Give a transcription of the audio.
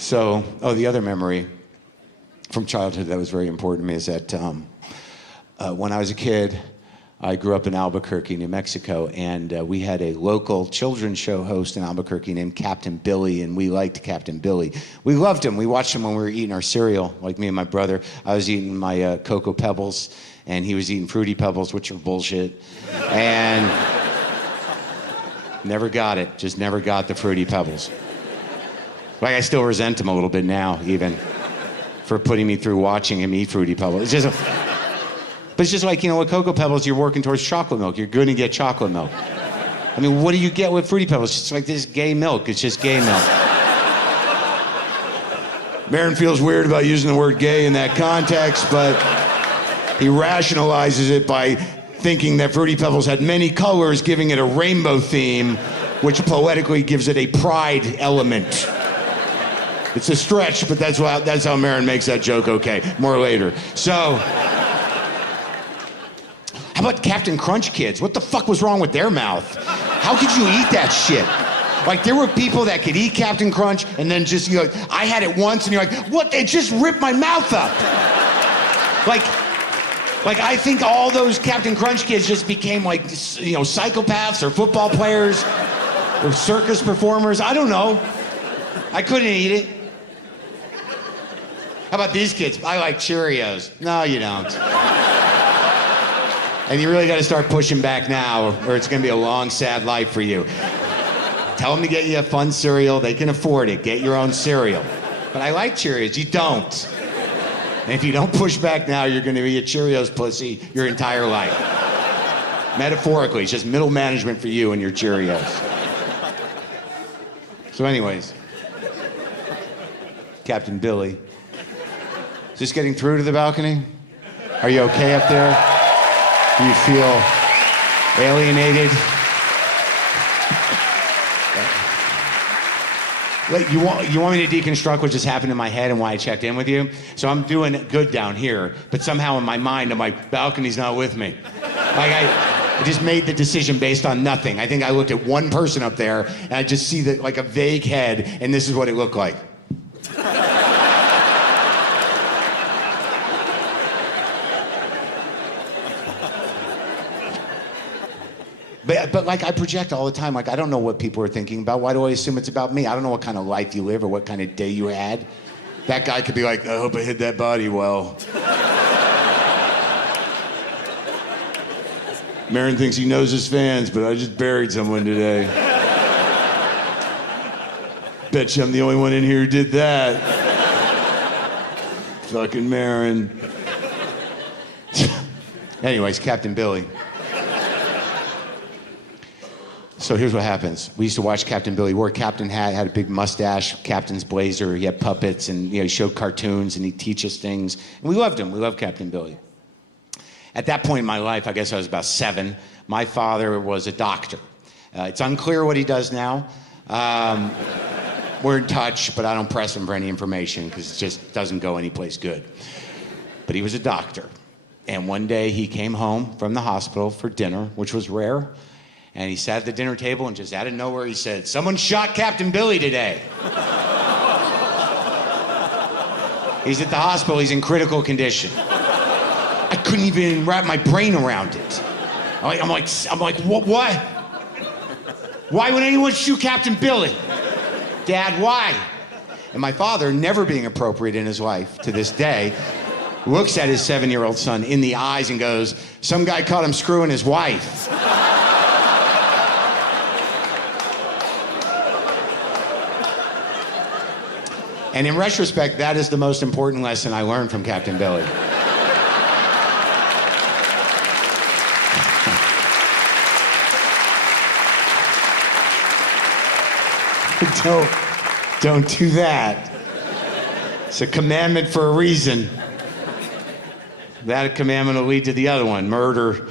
So, the other memory from childhood that was very important to me is that when I was a kid, I grew up in Albuquerque, New Mexico, and we had a local children's show host in Albuquerque named Captain Billy, and we liked Captain Billy. We loved him. We watched him when we were eating our cereal, like me and my brother. I was eating my Cocoa Pebbles, and he was eating Fruity Pebbles, which are bullshit. And never got it. Just never got the Fruity Pebbles. Like, I still resent him a little bit now, even, for putting me through watching him eat Fruity Pebbles. But it's just like, with Cocoa Pebbles, you're working towards chocolate milk. You're going to get chocolate milk. I mean, what do you get with Fruity Pebbles? It's like this gay milk. It's just gay milk. Maron feels weird about using the word gay in that context, but he rationalizes it by thinking that Fruity Pebbles had many colors, giving it a rainbow theme, which poetically gives it a pride element. It's a stretch, but that's how Maron makes that joke okay. More later. So, how about Captain Crunch kids? What the fuck was wrong with their mouth? How could you eat that shit? Like, there were people that could eat Captain Crunch and then just, I had it once and you're like, what? It just ripped my mouth up. Like I think all those Captain Crunch kids just became like, psychopaths or football players or circus performers. I don't know. I couldn't eat it. How about these kids? I like Cheerios. No, you don't. And you really got to start pushing back now, or it's going to be a long, sad life for you. Tell them to get you a fun cereal. They can afford it. Get your own cereal. But I like Cheerios. You don't. And if you don't push back now, you're going to be a Cheerios pussy your entire life. Metaphorically, it's just middle management for you and your Cheerios. So anyways, Captain Billy. Is this getting through to the balcony? Are you okay up there? Do you feel alienated? Like, you want me to deconstruct what just happened in my head and why I checked in with you? So I'm doing good down here, but somehow in my mind, I'm like, balcony's not with me. Like, I just made the decision based on nothing. I think I looked at one person up there, and I just see like a vague head, and this is what it looked like. But like, I project all the time. Like, I don't know what people are thinking about. Why do I assume it's about me? I don't know what kind of life you live or what kind of day you had. That guy could be like, I hope I hid that body well. Maron thinks he knows his fans, but I just buried someone today. Bet you I'm the only one in here who did that. Fucking Maron. Anyways, Captain Billy. So here's what happens. We used to watch Captain Billy. He wore a captain hat, had a big mustache, captain's blazer. He had puppets, and he showed cartoons, and he'd teach us things. And we loved him. We loved Captain Billy. At that point in my life, I guess I was about 7, my father was a doctor. It's unclear what he does now. We're in touch, but I don't press him for any information because it just doesn't go anyplace good. But he was a doctor. And one day he came home from the hospital for dinner, which was rare. And he sat at the dinner table and just out of nowhere he said, "Someone shot Captain Billy today." He's at the hospital, he's in critical condition. I couldn't even wrap my brain around it. I'm like, what? Why would anyone shoot Captain Billy? Dad, why? And my father, never being appropriate in his life to this day, looks at his 7-year-old son in the eyes and goes, "Some guy caught him screwing his wife." And in retrospect, that is the most important lesson I learned from Captain Billy. Don't do that. It's a commandment for a reason. That commandment will lead to the other one, murder.